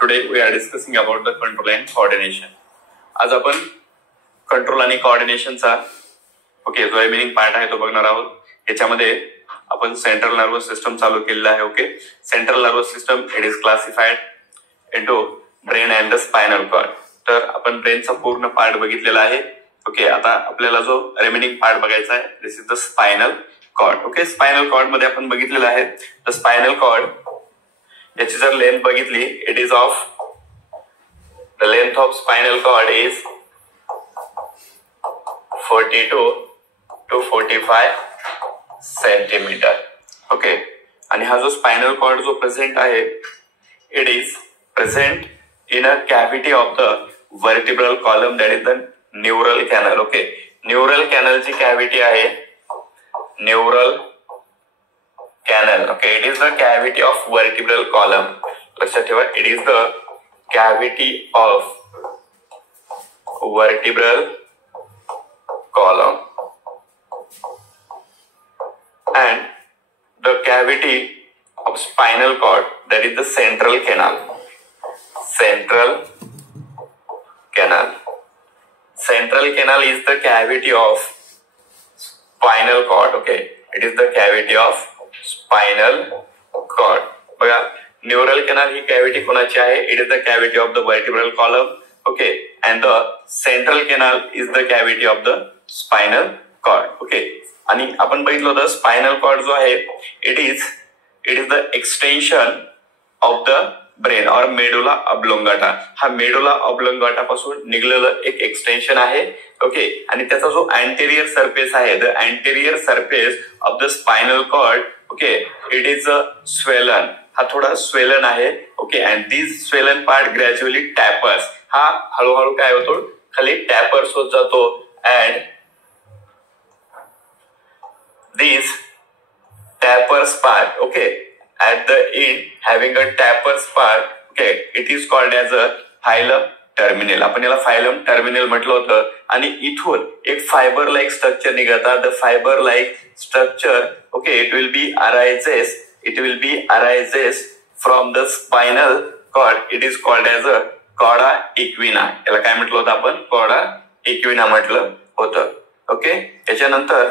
Today we are discussing about the control and coordination. आज आपण control आणि कोऑर्डिनेशनचा जो रिमेनिंग पार्ट आहे तो बघणार आहोत. याच्यामध्ये आपण सेंट्रल नर्वस सिस्टम चालू केलेला आहे. Central nervous system it is classified into brain and the spinal cord. तर आपण ब्रेनचा पूर्ण पार्ट बघितलेला आहे. आता आपल्याला जो रिमेनिंग पार्ट बघायचा आहे this is the spinal cord. Spinal cord मध्ये आपण बघितलेलं आहे द स्पायनल कॉर्ड. याची जर लेंथ बघितली it is of the length of spinal cord is 42 to 45 centimetre. आणि हा जो स्पायनल कॉर्ड जो प्रेझेंट आहे it is present in a cavity of the vertebral column that is the neural canal. Neural कॅनलची cavity आहे neural canal. It is the cavity of vertebral column. लक्षात ठेवा it is the cavity of vertebral column and the cavity of spinal cord that is the central canal. Central canal is the cavity of spinal cord. It is the cavity of spinal cord. बघा neural canal ही cavity कोणाची आहे it is the cavity of the vertebral column. and the central canal is the cavity of the spinal cord. आणि आपण बघितलं होतं spinal cord जो आहे it is the extension of the brain और medulla oblongata. हा मेडुला ऑब्लोंगाटा पासून निघलेलं एक एक्सटेन्शन आहे. आणि त्याचा जो अँटेरियर सरफेस आहे the anterior surface of the spinal cord it is a swollen. हा थोडा स्वेलन आहे. And this swollen part gradually tapers. हा हळूहळू काय होतो खाली टॅपर्स होत जातो. And this tapers part at the end having a tapers part it is called as a filum terminal. आपण याला फायलम टर्मिनल म्हटलं होतं. आणि इथून एक फायबर लाईक स्ट्रक्चर निघतात. The fibre like structure it will be arises from the spinal cord. It is called as a cauda equina. याला काय म्हटलं होतं आपण कॉडा इक्विना म्हटलं होतं. याच्यानंतर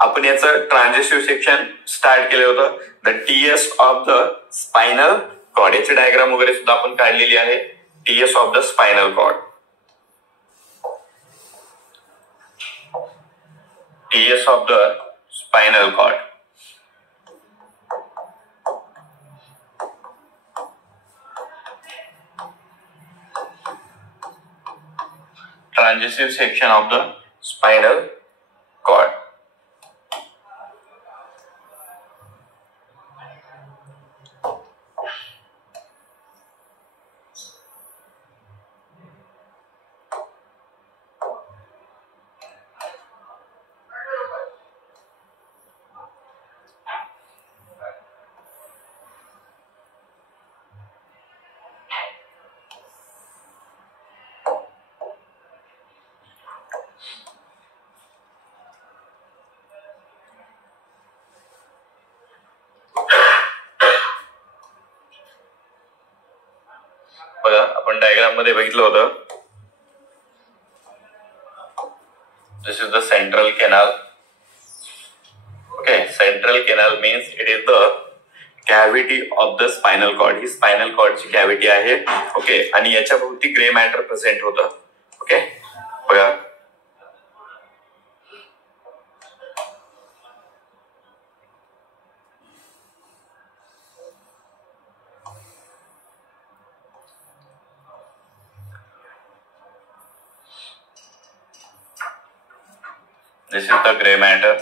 आपण याचं ट्रान्झिटिव्ह सेक्शन स्टार्ट केलं होतं the TS of the spinal cord. याची डायग्राम वगैरे सुद्धा आपण काढलेली आहे. TS of the spinal cord. TS of the spinal cord. Transitive section of the spinal cord. बघा आपण डायग्राम मध्ये बघितलं होतं this is the central canal. Central canal means it is the cavity of the spinal cord. ही spinal कॉर्डची cavity आहे. आणि याच्या भोवती ग्रे मॅटर प्रेझेंट होतं. बघा this is the gray matter.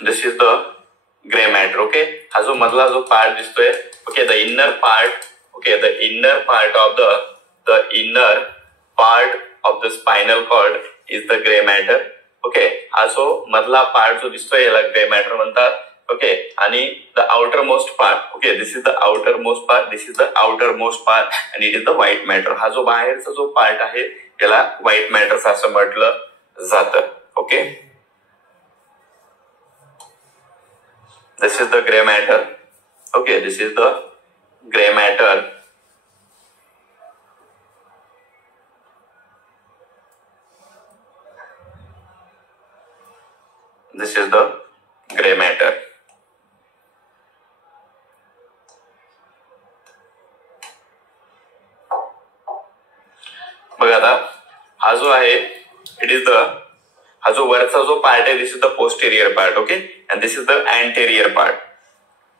This is the gray matter. हा जो मधला जो पार्ट दिसतोय the inner part the inner part of the spinal cord is the gray matter. हा जो मधला पार्ट जो दिसतोय याला ग्रे मॅटर म्हणतात. ओके, आणि the outer most part, okay, this is the outer most part, this is the outer most part and it is the white matter. हा जो बाहेरचा जो पार्ट आहे त्याला व्हाईट मॅटर असं म्हटलं जातं. Okay, this is the grey matter. Okay, this is the grey matter. This is the gray matter. बघा आता हा जो आहे इट इज द, हा जो वरचा जो पार्ट आहे this is the posterior part. Okay, and this is the anterior part.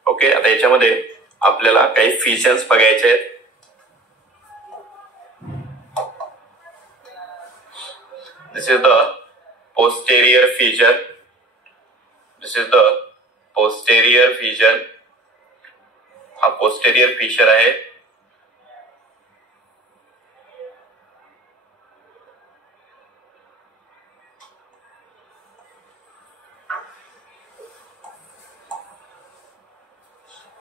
Okay, आता याच्यामध्ये आपल्याला काही फीचर्स बघायचे आहेत. This is the posterior feature. This is the posterior feature. हा posterior feature आहे.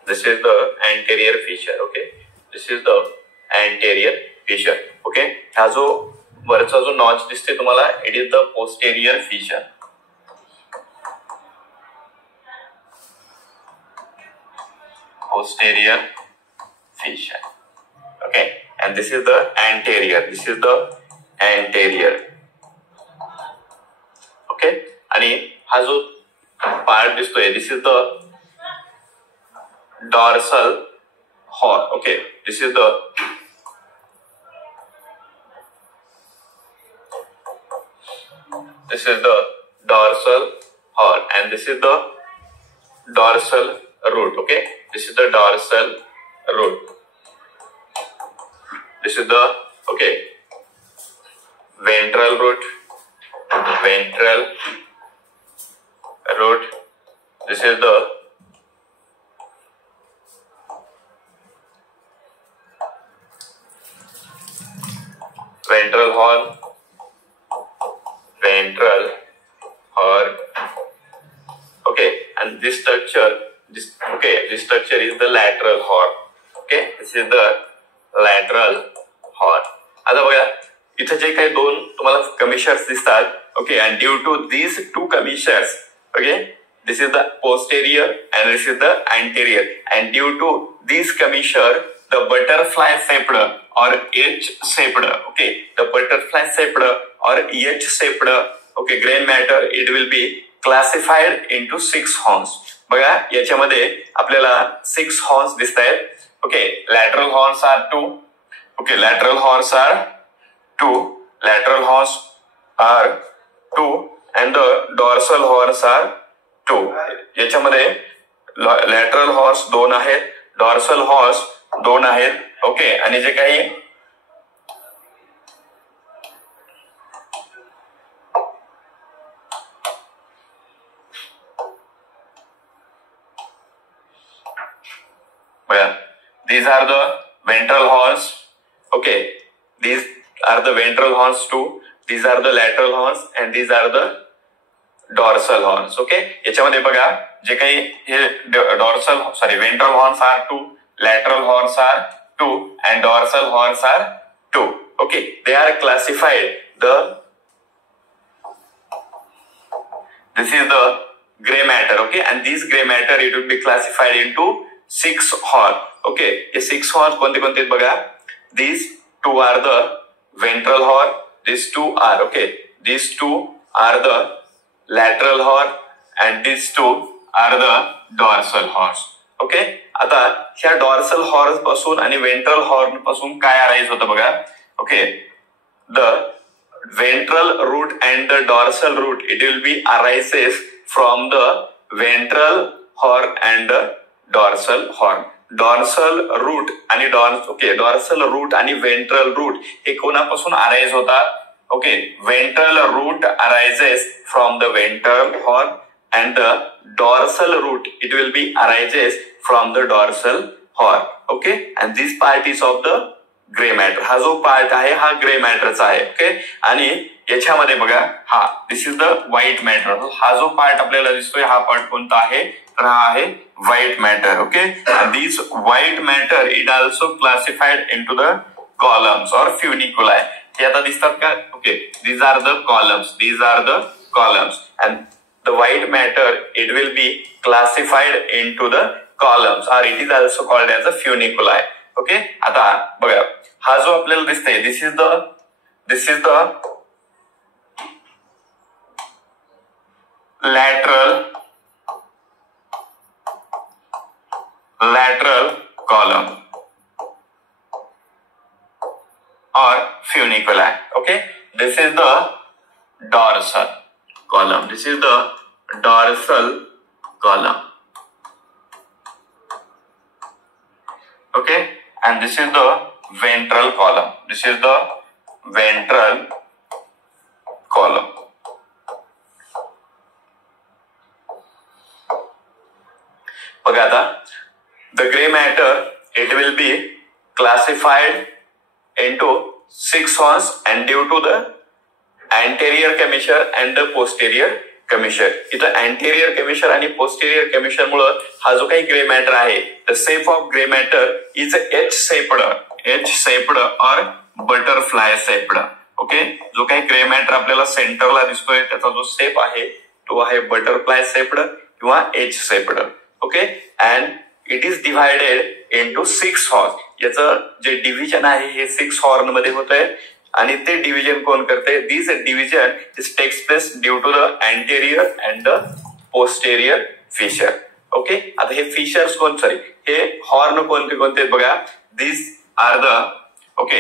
This is the anterior feature. Okay, this is the anterior feature. Okay, हा जो वरचा जो नॉच दिसते तुम्हाला it is the posterior feature. Posterior feature. Okay, and this is the anterior. This is the anterior. Okay, आणि हा जो part दिसतोय this is the dorsal horn. Okay, this is the dorsal horn and this is the dorsal root. Okay, this is the dorsal root. This is the ventral root. Ventral root. This is the ventral horn. Ventral horn. Okay, and this structure, this structure is the lateral horn. Okay, this is the lateral horn. आता बघा इथे जे काही दोन तुम्हाला कमिशर्स दिसतात. Okay, and due to these two commissures, okay, this is the posterior and this is the anterior, and due to these commissure, the butterfly shaped or H-shaped, okay, the butterfly shaped or H-shaped, okay, grain matter, it will be classified into 6 horns. बघा याच्यामध्ये आपल्याला 6 horns दिसत आहेत. Okay, lateral horns are 2. Okay, lateral horns are 2. Lateral horns are 2 and the dorsal horns are 2. याच्यामध्ये lateral horns 2 आहेत, dorsal horns 2 आहेत. Okay, आणि जे काही these are the ventral horns. Okay, these are the ventral horns too. These are the lateral horns and these are the dorsal horns. Okay, याच्यामध्ये बघा जे काही हे ventral horns are 2, lateral horns are 2 and dorsal horns are 2. Okay, they are classified this is the gray matter. Okay, and this gray matter it will be classified into 6 horn. Okay, ये 6 horns कोणते कोणते बघा. These 2 are the ventral horn. These 2 are these 2 are the lateral horn and these 2 are the dorsal horns. Okay, आता ह्या dorsal horn पासून आणि ventral horn पासून काय अराइज होतं बघा. Okay, the ventral root and the dorsal root it will be arises from the ventral horn and the dorsal horn. Dorsal root आणि dorsal root आणि वेंट्रल रूट हे कोणापासून अराइज होतात. Okay, ventral root arises from the ventral horn and the dorsal root it will be arises from the dorsal horn. Okay, and this part is of the gray matter. हा जो part आहे हा grey मॅटरचा आहे. Okay, आणि याच्यामध्ये बघा हा दिस is the white matter. हा जो पार्ट आपल्याला दिसतोय हा पार्ट कोणता आहे तर हा आहे white matter. Okay, this white matter it also classified into the columns और फ्युनिक्युलाय. हे आता दिसतात का? Okay, these are the columns, these are the columns and the white matter it will be classified into the columns or it is also called as a funiculi. Okay, आता बघा हा जो आपल्याला दिसतोय this is the lateral column or funiculi. Okay, this is the dorsal column. This is the dorsal column. Okay, and this is the ventral column. This is the ventral column. बघा आता the gray matter it will be classified into 6 horns and due to the anterior commissure and the posterior commissure. इथं anterior commissure आणि posterior commissure मुळे हा जो काही grey matter आहे the shape of gray matter is H-shaped or butterfly shaped. Okay, जो काही grey matter आपल्याला सेंटरला दिसतोय त्याचा जो शेप आहे तो आहे बटरफ्लाय शेप्ड किंवा H shaped. Okay, and it is divided into 6 horn. याचं जे डिव्हिजन आहे हे 6 हॉर्न मध्ये होत आहे आणि ते डिव्हिजन कोण करते? This division is takes place due to the anterior and the posterior fissure. Okay, आता हे फिशर्स हे हॉर्न कोणते बघा. These are the okay,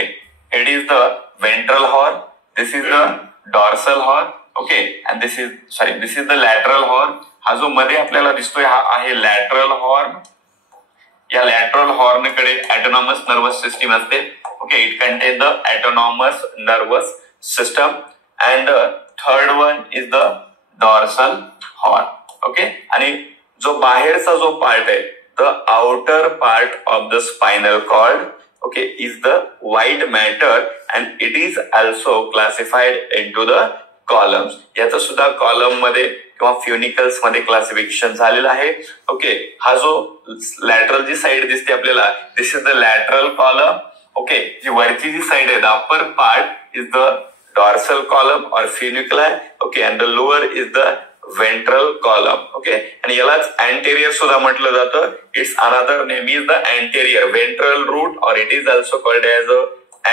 it is the ventral horn, this is the dorsal horn. Okay, and this is the lateral horn. हा जो मध्ये आपल्याला दिसतोय हा आहे लॅटरल हॉर्न. या लॅटरल हॉर्न कडे ऑटोनॉमस नर्वस सिस्टीम असते. Okay, it contains the autonomous nervous system and the third one is the dorsal horn. Okay, आणि जो बाहेरचा जो पार्ट आहे the outer part of the spinal cord okay is the white matter and it is also classified into the columns. याचं सुद्धा column मध्ये किंवा फ्युनिकल्स मध्ये क्लासिफिकेशन झालेलं आहे. ओके, हा जो लॅटरल जी साइड दिसते आपल्याला this is the lateral column. Okay, जी वरची जी साइड आहे the upper part is the dorsal column or funiculi. Okay, and the lower is the ventral column. Okay, आणि यालाच अँटेरियर सुद्धा म्हटलं जातं. It's another name is the anterior ventral root or it is also called as a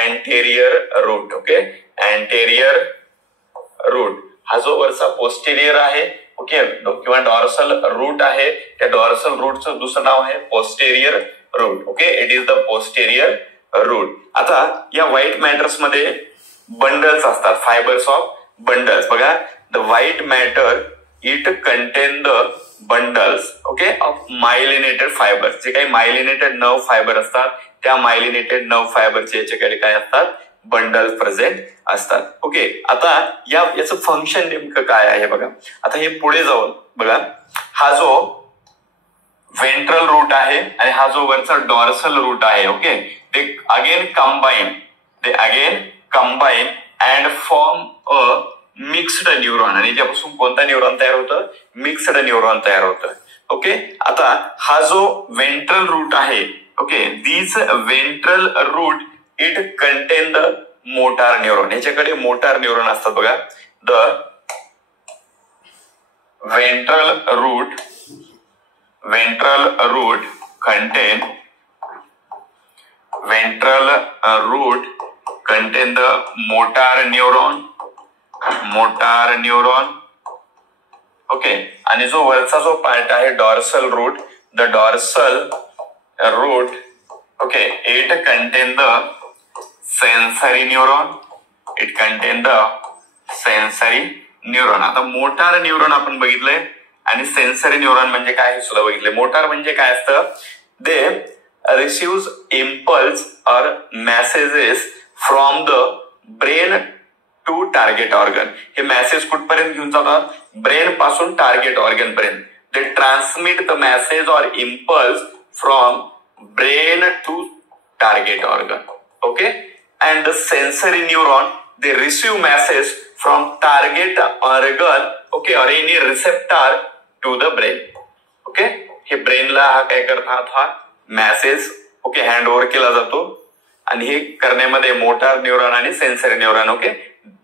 anterior root. Okay, anterior root. हा जो वरचा posterior आहे okay किंवा डॉर्सल रूट आहे त्या डॉर्सल रूटचं दुसरं नाव आहे posterior root. Okay, it is the posterior root. आता या व्हाईट मॅटर्स मध्ये बंडल्स असतात, फायबर्स ऑफ बंडल्स. बघा the white matter it contain the bundles okay of myelinated fibres. जे काही मायलिनेटेड नर्व फायबर असतात त्या मायलिनेटेड नर्व फायबरचे याच्याकडे काय असतात बंडल प्रेझेंट असतात. ओके, आता याचं फंक्शन नेमकं काय आहे बघा. आता हे पुढे जाऊन बघा हा जो वेंट्रल रूट आहे आणि हा जो वरचा डॉर्सल रूट आहे okay they again combine and form a mixed neuron. आणि याच्यापासून कोणता न्यूरॉन तयार होतं? मिक्स्ड न्यूरॉन तयार होतं. ओके, आता हा जो वेंट्रल रूट आहे okay this ventral root it contain the motor neuron. याच्याकडे मोटार न्यूरॉन असतात बघा. The ventral root contain the motor neuron. Okay, आणि जो वरचा जो पार्ट आहे dorsal root the dorsal root okay it contain the sensory neuron. आता motor neuron आपण बघितलंय आणि सेन्सरी न्यूरॉन म्हणजे काय हे सुद्धा बघितलंय. मोटार म्हणजे काय असतं? दे receives impulse or messages from the brain to target organ. हे मेसेज कुठपर्यंत घेऊन जातात? ब्रेन पासून टार्गेट ऑर्गन पर्यंत. They transmit the message or impulse from brain to target organ. Okay, and the sensory neuron they receive message from target organ okay or any receptor to the brain. Okay, हे ब्रेनला हा काय करतात, हा message okay hand over केला जातो आणि हे करण्यामध्ये मोटार न्यूरॉन आणि सेन्सरी न्यूरॉन ओके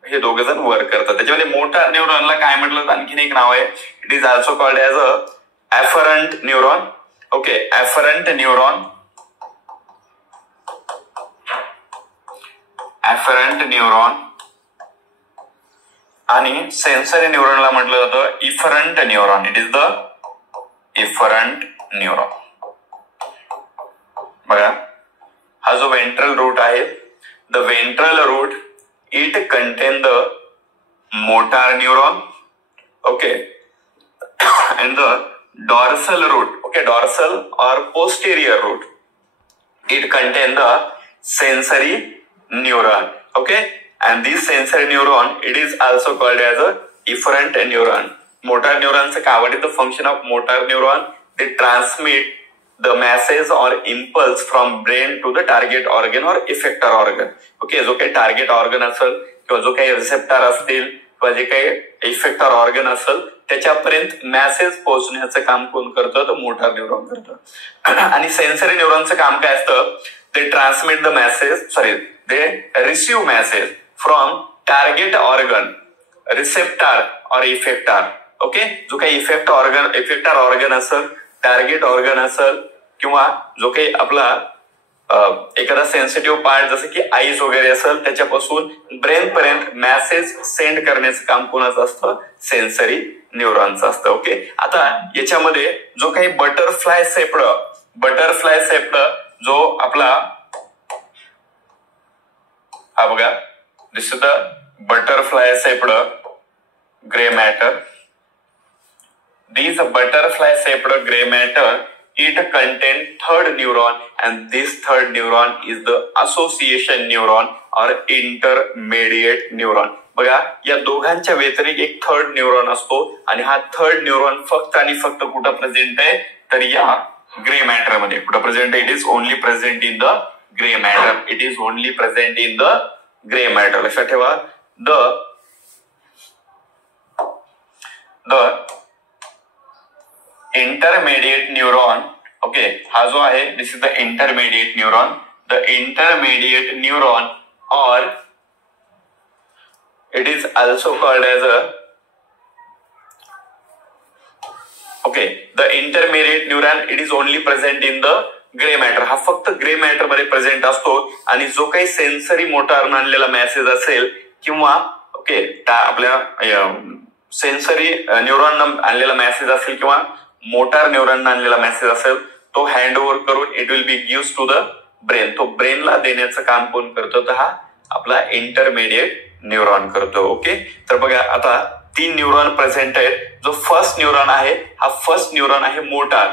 हे दोघे जण वर्क करतात. त्याच्यामध्ये मोटार न्यूरॉनला काय म्हटलं तर आणखीन एक नाव आहे, it is also called as a afferent neuron. Okay, afferent neuron, afferent neuron आणि सेन्सरी न्यूरॉनला म्हटलं जातं efferent neuron. It is the efferent neuron. बघा, हा जो वेंट्रल रूट आहे, the ventral root it contain the motor neuron okay and the dorsal root okay dorsal or posterior root it contain the sensory neuron okay and this sensory neuron it is also called as a efferent neuron. Motor neurons what is the function of motor neuron? They transmit the message or impulse from brain to the target organ or effector organ. okay जो काही target organ असेल किंवा जो काही receptor असतील किंवा जे काही इफेक्टर ऑर्गन असेल त्याच्यापर्यंत मेसेज पोहोचण्याचं काम कोण करतं, तर मोटार न्यूरॉन करतं. आणि सेन्सरी न्यूरॉनचं काम काय असतं, ते transmit the message they receive message from target organ, receptor और इफेक्टर. ओके, जो काही इफेक्टर ऑर्गन असेल, टार्गेट ऑर्गन असेल किंवा जो काही आपला एखादा सेन्सिटिव्ह पार्ट जसं की आईज वगैरे असेल त्याच्यापासून ब्रेन पर्यंत मेसेज सेंड करण्याचं काम कोणाचं असतं, सेन्सरी न्यूरॉनचं असतं. ओके, आता याच्यामध्ये जो काही बटरफ्लाय सेप्ड जो आपला हा बघा, this is the butterfly shaped grey matter. These butterfly shaped gray matter it contain third neuron and this third neuron is the association neuron or intermediate neuron. बघा, या दोघांच्या व्यतिरिक्त एक थर्ड न्यूरॉन असतो आणि हा थर्ड न्यूरॉन फक्त आणि फक्त कुठं प्रेझेंट आहे, तर या ग्रे मॅटर मध्ये. कुठं प्रेझेंट आहे? It is only present in the grey matter. It is only present in the grey matter. लक्षात ठेवा, द इंटरमिडिएट न्यूरॉन ओके हा जो आहे this is the intermediate neuron. The intermediate neuron or it is also called as a okay the intermediate neuron it is only present in the grey matter. हा फक्त grey matter मध्ये present असतो आणि जो काही सेन्सरी मोटारनं आणलेला message असेल किंवा ओके आपल्या सेन्सरी न्यूरॉन आणलेला मेसेज असेल किंवा मोटार न्यूरॉन आणलेला मेसेज असेल तो हँड ओव्हर करून it will be gives to the brain. तो ब्रेनला देण्याचं काम कोण करतो, तर हा आपला इंटरमिडिएट न्यूरॉन करतो. ओके, तर बघा आता 3 न्यूरॉन प्रेझेंट आहेत. जो फर्स्ट न्यूरॉन आहे हा फर्स्ट न्यूरॉन आहे मोटार.